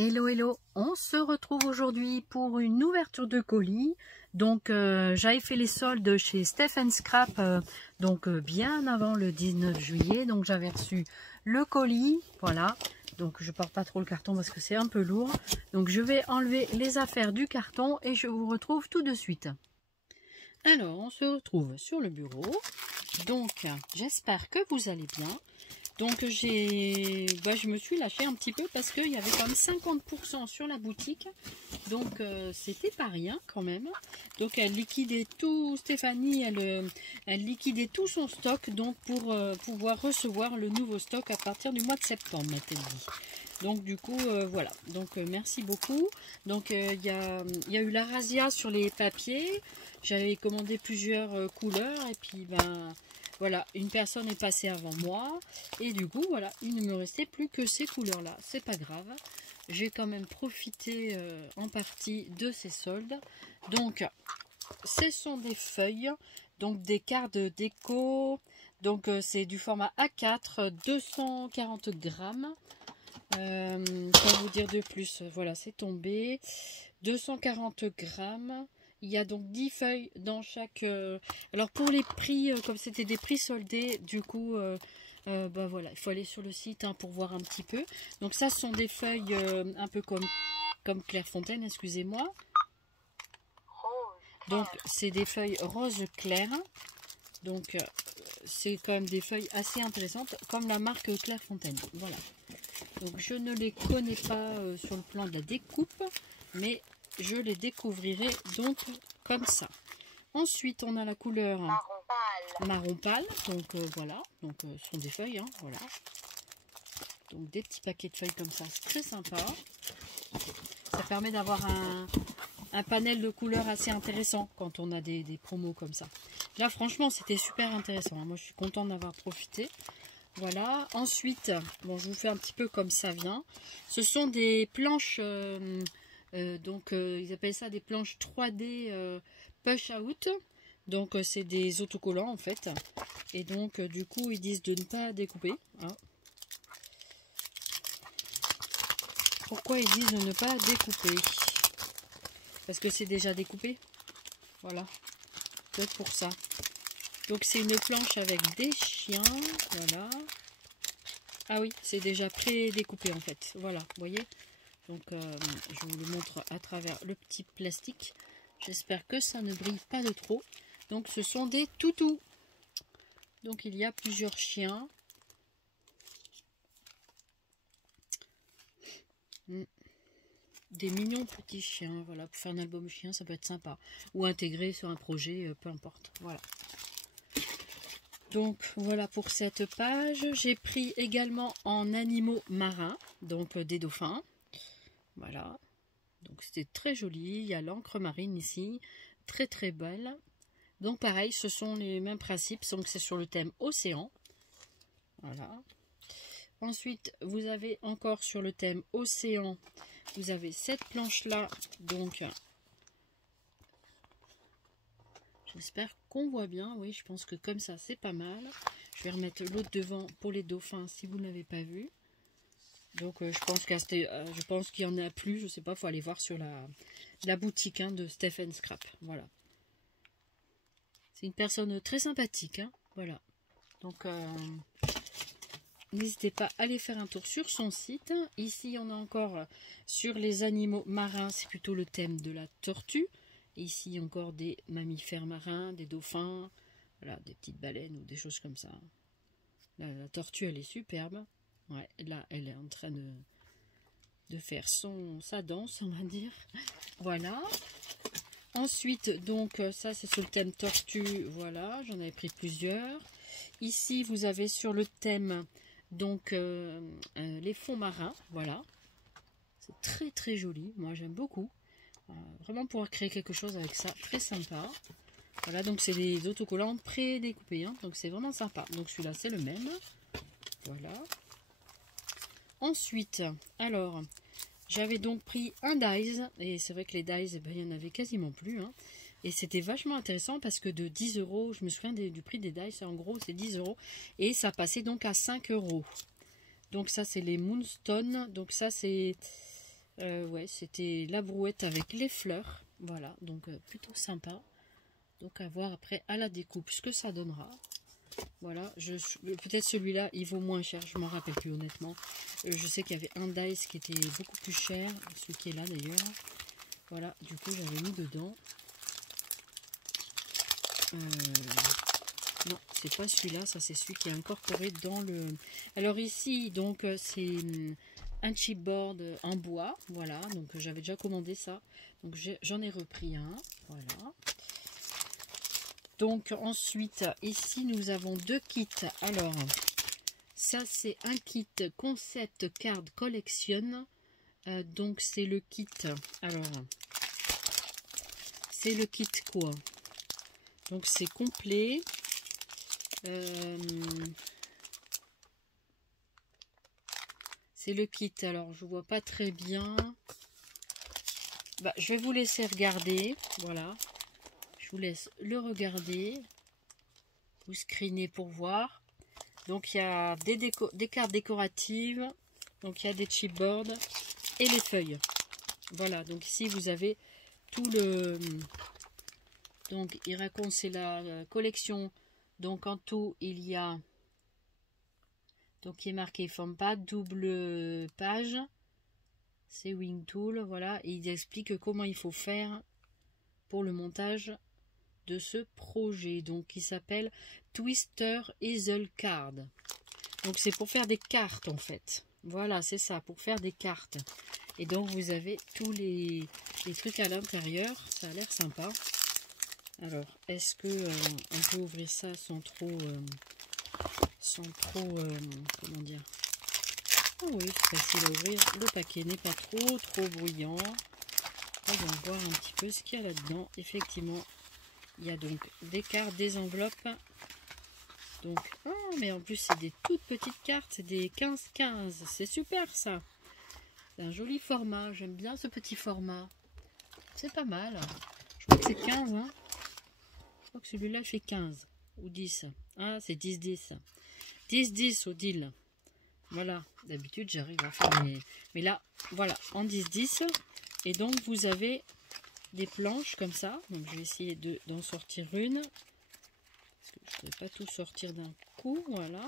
Hello hello, on se retrouve aujourd'hui pour une ouverture de colis. Donc j'avais fait les soldes chez Steph & Scrap bien avant le 19 juillet. Donc j'avais reçu le colis, voilà. Donc je porte pas trop le carton parce que c'est un peu lourd. Donc je vais enlever les affaires du carton et je vous retrouve tout de suite. Alors on se retrouve sur le bureau. Donc j'espère que vous allez bien. Donc je me suis lâchée un petit peu parce qu'il y avait quand même 50% sur la boutique. Donc c'était pas rien quand même. Donc elle liquidait tout, Stéphanie, elle liquidait tout son stock donc pour pouvoir recevoir le nouveau stock à partir du mois de septembre, m'a-t-elle dit. Donc du coup voilà, donc merci beaucoup. Donc il y a eu la razzia sur les papiers. J'avais commandé plusieurs couleurs et puis voilà, une personne est passée avant moi et du coup voilà, il ne me restait plus que ces couleurs là. C'est pas grave, j'ai quand même profité en partie de ces soldes. Donc ce sont des feuilles, donc des cartes déco, donc c'est du format A4, 240 grammes. Quoi vous dire de plus? Voilà, c'est tombé, 240 grammes. Il y a donc 10 feuilles dans chaque... Alors pour les prix, comme c'était des prix soldés, du coup, voilà, il faut aller sur le site pour voir un petit peu. Donc ça, ce sont des feuilles un peu comme Clairefontaine, excusez-moi. Donc c'est des feuilles rose clair. Donc c'est quand même des feuilles assez intéressantes, comme la marque Clairefontaine. Voilà. Donc je ne les connais pas sur le plan de la découpe, mais je les découvrirai donc comme ça. Ensuite, on a la couleur marron pâle. Donc voilà, donc ce sont des feuilles, voilà. Donc des petits paquets de feuilles comme ça, c'est très sympa. Ça permet d'avoir un panel de couleurs assez intéressant quand on a des promos comme ça. Là, franchement, c'était super intéressant. Moi, je suis contente d'avoir profité. Voilà, ensuite, bon, je vous fais un petit peu comme ça vient. Ce sont des planches, ils appellent ça des planches 3D push out. Donc, c'est des autocollants en fait. Et donc, du coup, ils disent de ne pas découper. Pourquoi ils disent de ne pas découper? Parce que c'est déjà découpé. Voilà, peut-être pour ça. Donc, c'est une planche avec des chiens, voilà. Ah oui, c'est déjà pré-découpé en fait. Voilà, vous voyez. Donc, je vous le montre à travers le petit plastique. J'espère que ça ne brille pas de trop. Donc, ce sont des toutous. Donc, il y a plusieurs chiens. Des mignons petits chiens. Voilà, pour faire un album chien, ça peut être sympa. Ou intégrer sur un projet, peu importe. Voilà. Donc voilà pour cette page. J'ai pris également en animaux marins, donc des dauphins. Voilà. Donc c'était très joli. Il y a l'encre marine ici. Très très belle. Donc pareil, ce sont les mêmes principes. Donc c'est sur le thème océan. Voilà. Ensuite, vous avez encore sur le thème océan. Vous avez cette planche là. Donc j'espère qu'on voit bien. Oui, je pense que comme ça, c'est pas mal. Je vais remettre l'autre devant pour les dauphins si vous ne l'avez pas vu. Donc, je pense qu'il y en a plus. Je sais pas, il faut aller voir sur la boutique de Steph & Scrap. Voilà. C'est une personne très sympathique. Voilà. Donc, n'hésitez pas à aller faire un tour sur son site. Ici, on a encore sur les animaux marins. C'est plutôt le thème de la tortue. Ici encore des mammifères marins, des dauphins, voilà, des petites baleines ou des choses comme ça. Là, la tortue, elle est superbe. Ouais, là, elle est en train de faire sa danse, on va dire. Voilà. Ensuite, donc, ça, c'est sur le thème tortue. Voilà, j'en avais pris plusieurs. Ici, vous avez sur le thème, donc, les fonds marins. Voilà. C'est très, très joli. Moi, j'aime beaucoup. Vraiment pouvoir créer quelque chose avec ça, très sympa. Voilà, donc c'est des autocollants pré-découpés, donc c'est vraiment sympa. Donc celui-là, c'est le même. Voilà. Ensuite, alors, j'avais donc pris un dies, et c'est vrai que les dies, il n'y en avait quasiment plus. Et c'était vachement intéressant parce que de 10 €, je me souviens du prix des dies, en gros, c'est 10 €. Et ça passait donc à 5 €. Donc ça, c'est les Moonstone. Donc ça, c'est... Ouais, c'était la brouette avec les fleurs. Voilà, donc plutôt sympa. Donc à voir après à la découpe ce que ça donnera. Voilà, peut-être celui-là il vaut moins cher, je m'en rappelle plus honnêtement. Je sais qu'il y avait un dice qui était beaucoup plus cher, celui qui est là d'ailleurs. Voilà, du coup j'avais mis dedans. Non, c'est pas celui-là, ça c'est celui qui est incorporé dans le... Alors ici, donc c'est un chipboard en bois, voilà, donc j'avais déjà commandé ça. Donc j'en ai repris un, voilà. Donc ensuite, ici nous avons deux kits. Alors, ça c'est un kit Concept Card Collection. Donc c'est le kit, alors, c'est le kit quoi? Donc c'est complet. C'est le kit, alors je vois pas très bien. Bah, je vais vous laisser regarder, voilà. Je vous laisse le regarder. Vous screenez pour voir. Donc il y a des cartes décoratives. Donc il y a des chipboards et les feuilles. Voilà, donc ici vous avez tout le... Donc il raconte, c'est la collection. Donc en tout il y a... Donc il est marqué Fompad, double page. C'est Wing Tool, voilà. Et il explique comment il faut faire pour le montage de ce projet. Donc il s'appelle Twister Easel Card. Donc c'est pour faire des cartes en fait. Voilà, c'est ça, pour faire des cartes. Et donc vous avez tous les trucs à l'intérieur. Ça a l'air sympa. Alors, est-ce que on peut ouvrir ça sans trop comment dire? Ah oui, c'est facile à ouvrir. Le paquet n'est pas trop bruyant. Voyons voir un petit peu ce qu'il y a là-dedans. Effectivement, il y a donc des cartes, des enveloppes. Donc, oh, mais en plus, c'est des toutes petites cartes. C'est des 15-15. C'est super, ça. C'est un joli format. J'aime bien ce petit format. C'est pas mal. Je crois que c'est 15, hein. Je crois que celui-là fait 15 ou 10. Ah, c'est 10-10. 10-10 au deal. Voilà. D'habitude, j'arrive à faire mais là, voilà, en 10-10. Et donc, vous avez des planches comme ça. Donc, je vais essayer d'en sortir une. Parce que je ne vais pas tout sortir d'un coup. Voilà.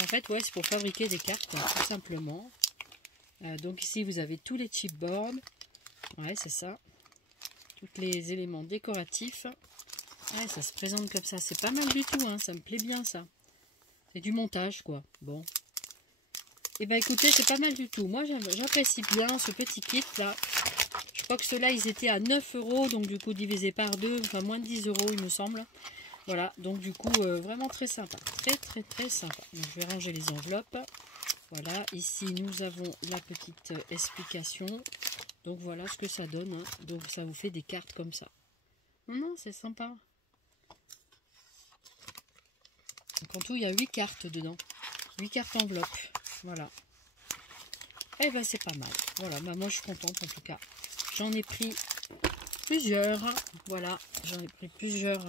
En fait, ouais, c'est pour fabriquer des cartes, tout simplement. Donc, ici, vous avez tous les chipboards. Ouais, c'est ça. Tous les éléments décoratifs. Ouais, ça se présente comme ça. C'est pas mal du tout, hein. Ça me plaît bien, ça. C'est du montage, quoi. Bon. Et ben écoutez, c'est pas mal du tout. Moi, j'apprécie bien ce petit kit, là. Je crois que ceux-là, ils étaient à 9 €. Donc, du coup, divisé par 2, enfin, moins de 10 €, il me semble. Voilà. Donc, du coup, vraiment très sympa. Très sympa. Donc, je vais ranger les enveloppes. Voilà. Ici, nous avons la petite explication. Donc, voilà ce que ça donne. Hein. Donc, ça vous fait des cartes comme ça. Non, c'est sympa. Donc, en tout, il y a 8 cartes dedans. 8 cartes enveloppes. Voilà. Et ben c'est pas mal. Voilà, bah, moi je suis contente en tout cas. J'en ai pris plusieurs. Voilà, j'en ai pris plusieurs.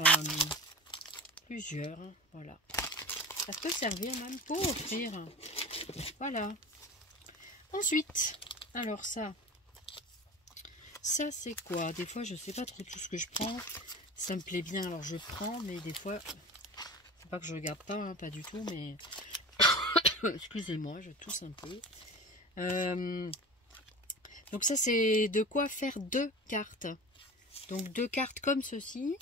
Voilà. Ça peut servir même pour offrir. Voilà. Ensuite, alors ça c'est quoi? Des fois je sais pas trop tout ce que je prends. Ça me plaît bien, alors je prends, mais des fois, c'est pas que je regarde pas, hein, pas du tout, mais excusez-moi, je tousse un peu. Donc ça c'est de quoi faire 2 cartes. Donc 2 cartes comme ceci.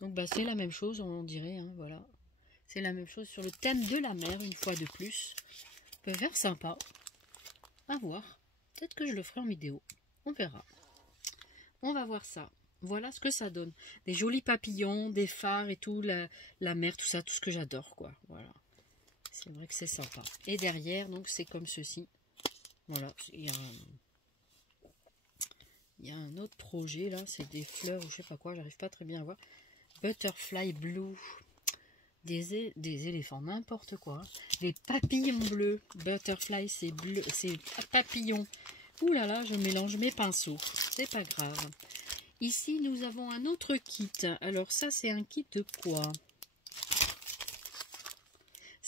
Donc bah c'est la même chose, on dirait, hein, voilà. C'est la même chose sur le thème de la mer, une fois de plus. On peut faire sympa. À voir. Peut-être que je le ferai en vidéo. On verra. On va voir ça. Voilà ce que ça donne. Des jolis papillons, des phares et tout, la mer, tout ça, tout ce que j'adore, quoi. Voilà. C'est vrai que c'est sympa. Et derrière, donc, c'est comme ceci. Voilà. Il y a un autre projet, là. C'est des fleurs ou je sais pas quoi. J'arrive pas très bien à voir. Butterfly Blue. Des éléphants, n'importe quoi. Les papillons bleus. Butterfly, c'est bleu. C'est papillon. Ouh là là, je mélange mes pinceaux. C'est pas grave. Ici, nous avons un autre kit. Alors ça, c'est un kit de quoi?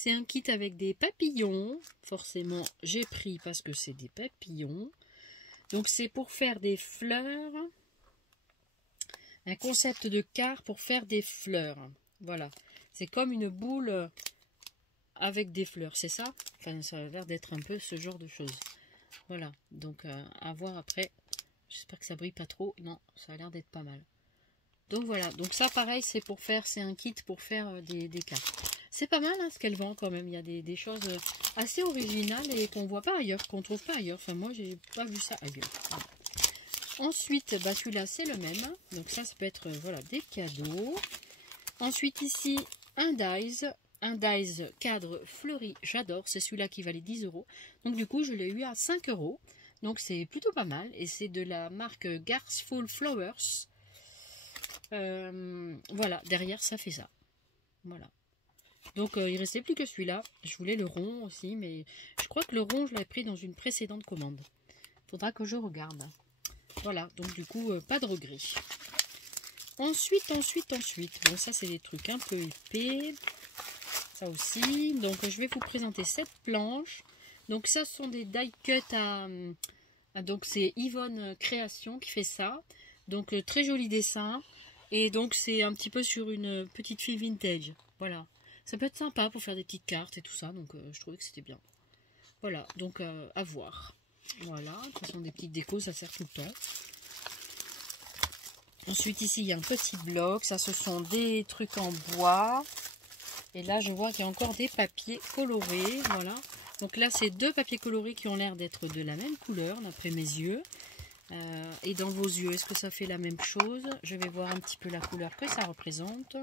c'est un kit avec des papillons. Forcément, j'ai pris parce que c'est des papillons. Donc, c'est pour faire des fleurs. Un concept de carte pour faire des fleurs. Voilà. C'est comme une boule avec des fleurs, c'est ça? Enfin, ça a l'air d'être un peu ce genre de choses. Voilà. Donc, à voir après. J'espère que ça brille pas trop. Non, ça a l'air d'être pas mal. Donc, voilà. Donc, ça, pareil, c'est pour faire... C'est un kit pour faire des cartes. C'est pas mal, hein, ce qu'elle vend, quand même. Il y a des choses assez originales et qu'on voit pas ailleurs, qu'on trouve pas ailleurs. Enfin, moi, j'ai pas vu ça ailleurs. Voilà. Ensuite, bah, celui-là, c'est le même. Donc, ça peut être, voilà, des cadeaux. Ensuite, ici, un dies cadre fleuri. J'adore. C'est celui-là qui valait 10 €. Donc, du coup, je l'ai eu à 5 €. Donc, c'est plutôt pas mal. Et c'est de la marque Garthful Flowers. Voilà, derrière, ça fait ça. Voilà. Donc, il restait plus que celui-là. Je voulais le rond aussi, mais je crois que le rond, je l'avais pris dans une précédente commande. Faudra que je regarde. Voilà, donc du coup, pas de regret. Ensuite. Bon, ça, c'est des trucs un peu épais. Ça aussi. Donc, je vais vous présenter cette planche. Donc, ça, ce sont des die cut donc, c'est Yvonne Création qui fait ça. Donc, très joli dessin. Et donc, c'est un petit peu sur une petite fille vintage. Voilà. Ça peut être sympa pour faire des petites cartes et tout ça. Donc, je trouvais que c'était bien. Voilà. Donc, à voir. Voilà. De toute façon, des petites décos, ça sert tout le temps. Ensuite, ici, il y a un petit bloc. Ça, ce sont des trucs en bois. Et là, je vois qu'il y a encore des papiers colorés. Voilà. Donc là, c'est 2 papiers colorés qui ont l'air d'être de la même couleur, d'après mes yeux. Et dans vos yeux, est-ce que ça fait la même chose? Je vais voir un petit peu la couleur que ça représente.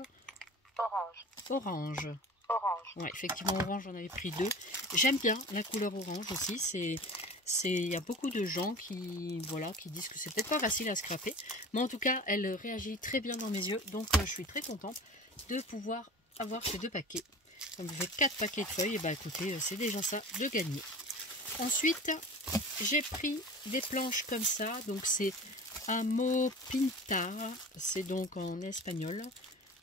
Orange. Orange. Orange. Ouais, effectivement, orange, j'en avais pris 2. J'aime bien la couleur orange aussi. Il y a beaucoup de gens qui, voilà, qui disent que c'est peut-être pas facile à scraper. Mais en tout cas, elle réagit très bien dans mes yeux. Donc, je suis très contente de pouvoir avoir ces 2 paquets. Comme j'ai 4 paquets de feuilles, et bah écoutez, c'est déjà ça de gagner. Ensuite, j'ai pris des planches comme ça. Donc, c'est un mot pintar. C'est donc en espagnol.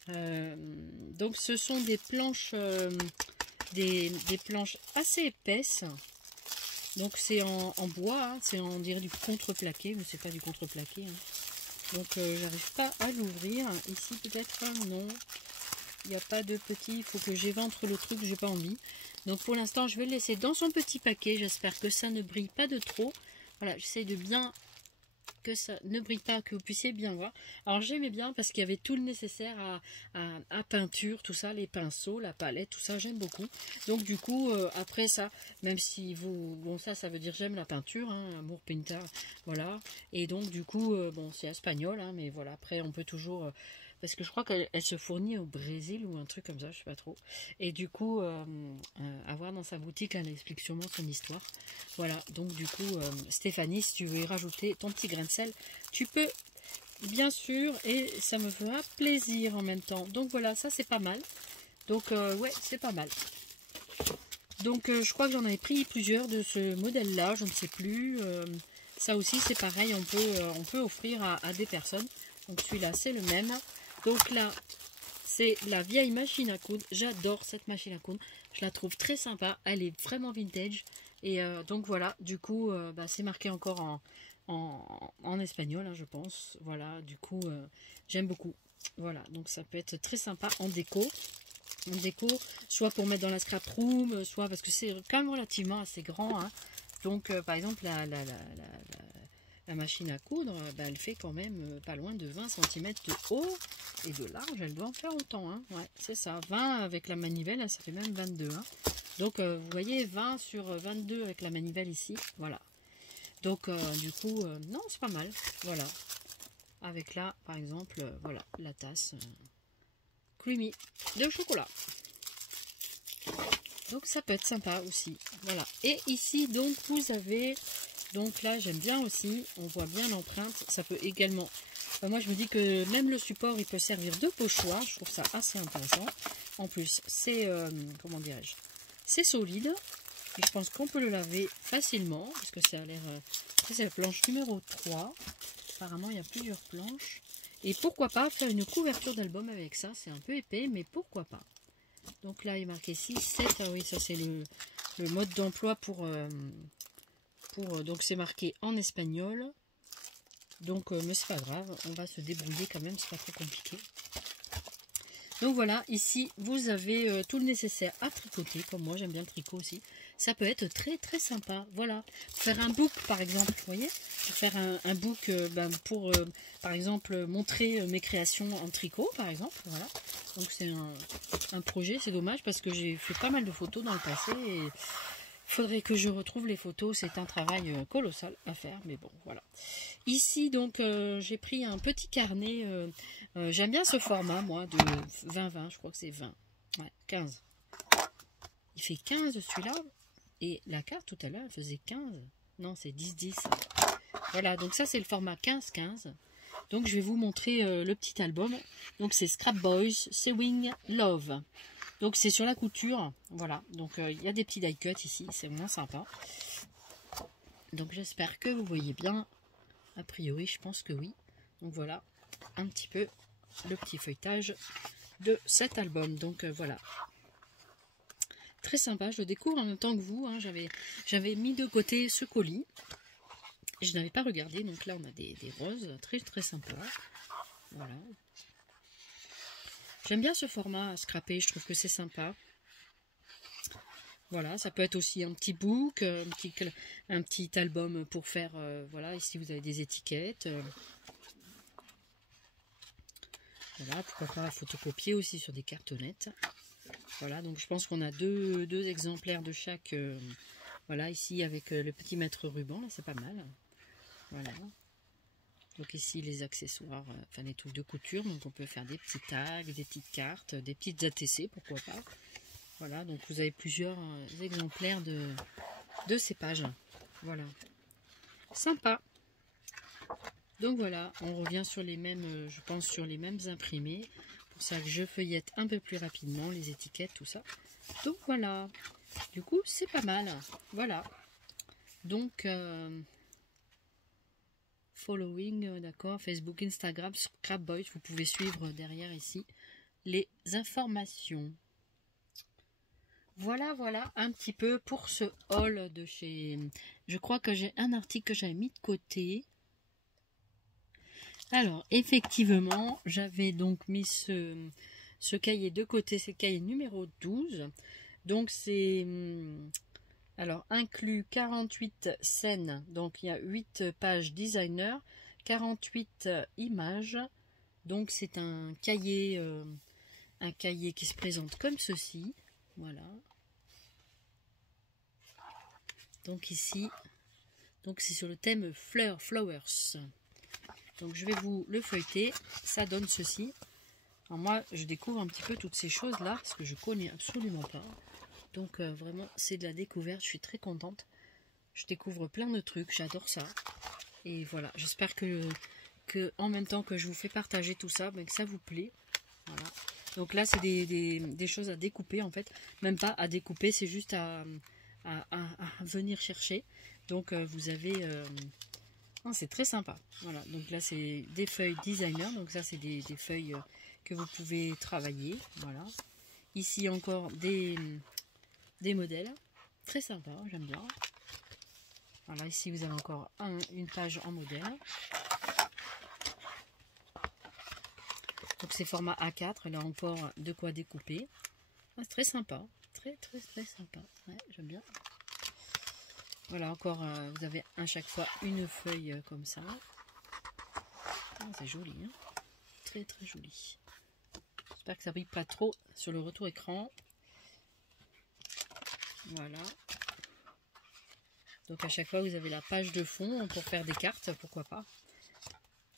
Donc, ce sont des planches, des planches assez épaisses. Donc, c'est en bois. Hein, c'est on dirait du contreplaqué, mais c'est pas du contreplaqué. Hein. Donc, j'arrive pas à l'ouvrir. Ici, peut-être, non. Il n'y a pas de petit. Il faut que j'éventre le truc. J'ai pas envie. Donc, pour l'instant, je vais le laisser dans son petit paquet. J'espère que ça ne brille pas de trop. Voilà, j'essaie de bien que ça ne brille pas, que vous puissiez bien voir. Alors j'aimais bien parce qu'il y avait tout le nécessaire à peinture, tout ça, les pinceaux, la palette, tout ça, j'aime beaucoup. Donc du coup, après ça, même si vous... Bon, ça veut dire j'aime la peinture, hein, amour pintar, voilà. Et donc du coup, bon, c'est espagnol, hein, mais voilà, après on peut toujours... parce que je crois qu'elle se fournit au Brésil ou un truc comme ça, je sais pas trop. Et du coup, à voir dans sa boutique, elle explique sûrement son histoire. Voilà, donc du coup, Stéphanie, si tu veux y rajouter ton petit grain de sel, tu peux, bien sûr, et ça me fera plaisir en même temps. Donc voilà, ça c'est pas mal. Donc ouais, c'est pas mal. Donc je crois que j'en avais pris plusieurs de ce modèle-là, je ne sais plus. Ça aussi c'est pareil, on peut offrir à des personnes. Donc celui-là c'est le même. Donc là, c'est la vieille machine à coudre. J'adore cette machine à coudre. Je la trouve très sympa. Elle est vraiment vintage. Et donc voilà, du coup, bah, c'est marqué encore en espagnol, hein, je pense. Voilà, du coup, j'aime beaucoup. Voilà, donc ça peut être très sympa en déco. En déco, soit pour mettre dans la scrap room, soit parce que c'est quand même relativement assez grand. Hein. Donc, par exemple, la machine à coudre, bah, elle fait quand même pas loin de 20 cm de haut et de large. Elle doit en faire autant. Hein. Ouais, c'est ça. 20 avec la manivelle, ça fait même 22. Hein. Donc, vous voyez, 20 sur 22 avec la manivelle ici. Voilà. Donc, du coup, non, c'est pas mal. Voilà. Avec là, par exemple, voilà, la tasse creamy de chocolat. Donc, ça peut être sympa aussi. Voilà. Et ici, donc, vous avez... Donc là, j'aime bien aussi. On voit bien l'empreinte. Ça peut également... moi, je me dis que même le support, il peut servir de pochoir. Je trouve ça assez intéressant. En plus, c'est... comment dirais-je? C'est solide. Et je pense qu'on peut le laver facilement. Parce que ça a l'air... c'est la planche numéro 3. Apparemment, il y a plusieurs planches. Et pourquoi pas faire une couverture d'album avec ça. C'est un peu épais, mais pourquoi pas? Donc là, il est marqué 6, 7. Ah oui, ça c'est le mode d'emploi pour donc c'est marqué en espagnol. Donc, mais c'est pas grave, on va se débrouiller quand même, c'est pas trop compliqué. Donc voilà, ici, vous avez tout le nécessaire à tricoter, comme moi, j'aime bien le tricot aussi. Ça peut être très très sympa, voilà. Faire un book, par exemple, vous voyez. Faire un book pour, par exemple, montrer mes créations en tricot, par exemple, voilà. Donc c'est un projet, c'est dommage, parce que j'ai fait pas mal de photos dans le passé, et faudrait que je retrouve les photos, c'est un travail colossal à faire, mais bon, voilà. Ici, donc, j'ai pris un petit carnet, j'aime bien ce format, moi, de 20-20, je crois que c'est 20, ouais, 15. Il fait 15 celui-là, et la carte tout à l'heure, elle faisait 15. Non, c'est 10-10. Voilà, donc ça, c'est le format 15-15. Donc, je vais vous montrer le petit album. Donc, c'est Scrap Boys Sewing Love. Donc c'est sur la couture, voilà, donc il y a des petits die cuts ici, c'est vraiment sympa. Donc j'espère que vous voyez bien, a priori je pense que oui. Donc voilà, un petit peu le petit feuilletage de cet album, donc voilà. Très sympa, je le découvre en même temps que vous, hein. J'avais mis de côté ce colis, je n'avais pas regardé, donc là on a des roses très très sympas, voilà. J'aime bien ce format à scraper, je trouve que c'est sympa. Voilà, ça peut être aussi un petit book, un petit album pour faire, voilà, ici vous avez des étiquettes. Voilà, pourquoi pas photocopier aussi sur des cartonnettes. Voilà, donc je pense qu'on a deux exemplaires de chaque, voilà, ici avec le petit mètre ruban, là c'est pas mal. Voilà. Donc ici les accessoires, enfin les trucs de couture, donc on peut faire des petits tags, des petites cartes, des petites ATC, pourquoi pas. Voilà, donc vous avez plusieurs exemplaires de ces pages. Voilà. Sympa. Donc voilà, on revient sur les mêmes, je pense sur les mêmes imprimés. Pour ça que je feuillette un peu plus rapidement les étiquettes, tout ça. Donc voilà. Du coup, c'est pas mal. Voilà. Donc... following, d'accord, Facebook, Instagram, Scrap Boys, vous pouvez suivre derrière ici les informations. Voilà, voilà, un petit peu pour ce haul de chez... Je crois que j'ai un article que j'avais mis de côté. Alors, effectivement, j'avais donc mis ce cahier de côté, c'est le cahier numéro 12. Donc, c'est... Alors, inclus 48 scènes, donc il y a 8 pages designer, 48 images, donc c'est un cahier qui se présente comme ceci, voilà. Donc ici, donc c'est sur le thème Flowers. Donc je vais vous le feuilleter, ça donne ceci. Alors moi, je découvre un petit peu toutes ces choses-là, parce que je connais absolument pas. Donc vraiment, c'est de la découverte, je suis très contente. Je découvre plein de trucs, j'adore ça. Et voilà, j'espère que en même temps que je vous fais partager tout ça, ben, que ça vous plaît. Voilà. Donc là, c'est des choses à découper en fait. Même pas à découper, c'est juste à venir chercher. Donc vous avez... c'est très sympa. Voilà, donc là c'est des feuilles designer. Donc ça c'est des feuilles que vous pouvez travailler. Voilà. Ici encore des modèles. Très sympa, j'aime bien. Voilà, ici vous avez encore une page en modèle. Donc c'est format A4, là encore de quoi découper. C'est très sympa, très sympa. Ouais, j'aime bien. Voilà, encore vous avez à chaque fois une feuille comme ça. C'est joli, hein, très joli. J'espère que ça brille pas trop sur le retour écran. Voilà. Donc à chaque fois vous avez la page de fond pour faire des cartes, pourquoi pas.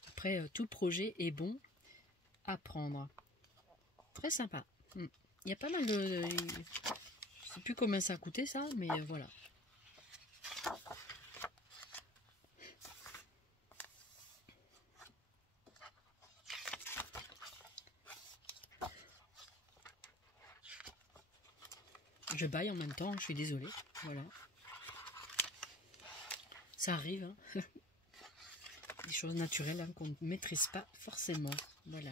Après tout le projet est bon à prendre. Très sympa. Il y a pas mal de... Je sais plus combien ça a coûté ça, mais voilà. Je baille en même temps, je suis désolée. Voilà. Ça arrive, hein. Des choses naturelles hein, qu'on ne maîtrise pas forcément. Voilà.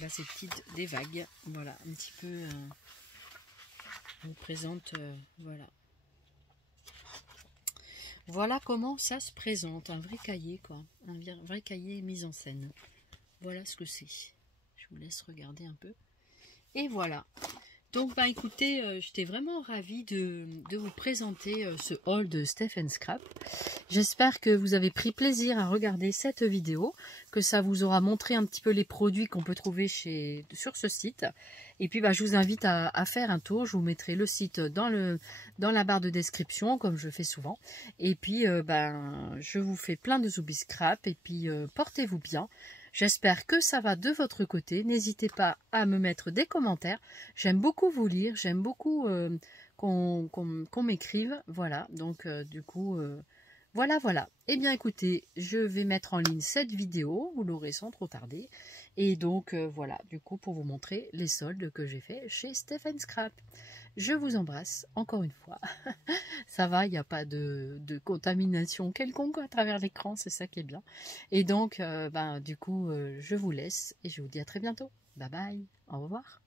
Là, c'est petite des vagues. Voilà, un petit peu. Je vous présente. Voilà. Voilà comment ça se présente. Un vrai cahier, quoi. Un vrai cahier mise en scène. Voilà ce que c'est. Je vous laisse regarder un peu. Et voilà. Donc, bah, écoutez, j'étais vraiment ravie de vous présenter ce haul de Steph Scrap. J'espère que vous avez pris plaisir à regarder cette vidéo, que ça vous aura montré un petit peu les produits qu'on peut trouver sur ce site. Et puis, bah, je vous invite à faire un tour. Je vous mettrai le site dans la barre de description, comme je fais souvent. Et puis, je vous fais plein de Zooby Scrap. Et puis, portez-vous bien. J'espère que ça va de votre côté. N'hésitez pas à me mettre des commentaires. J'aime beaucoup vous lire. J'aime beaucoup qu'on m'écrive. Voilà, donc du coup, voilà. Eh bien écoutez, je vais mettre en ligne cette vidéo. Vous l'aurez sans trop tarder. Et donc voilà, du coup, pour vous montrer les soldes que j'ai fait chez Steph Scrap. Je vous embrasse encore une fois. Ça va, il n'y a pas de contamination quelconque à travers l'écran, c'est ça qui est bien. Et donc, du coup, je vous laisse et je vous dis à très bientôt. Bye bye, au revoir.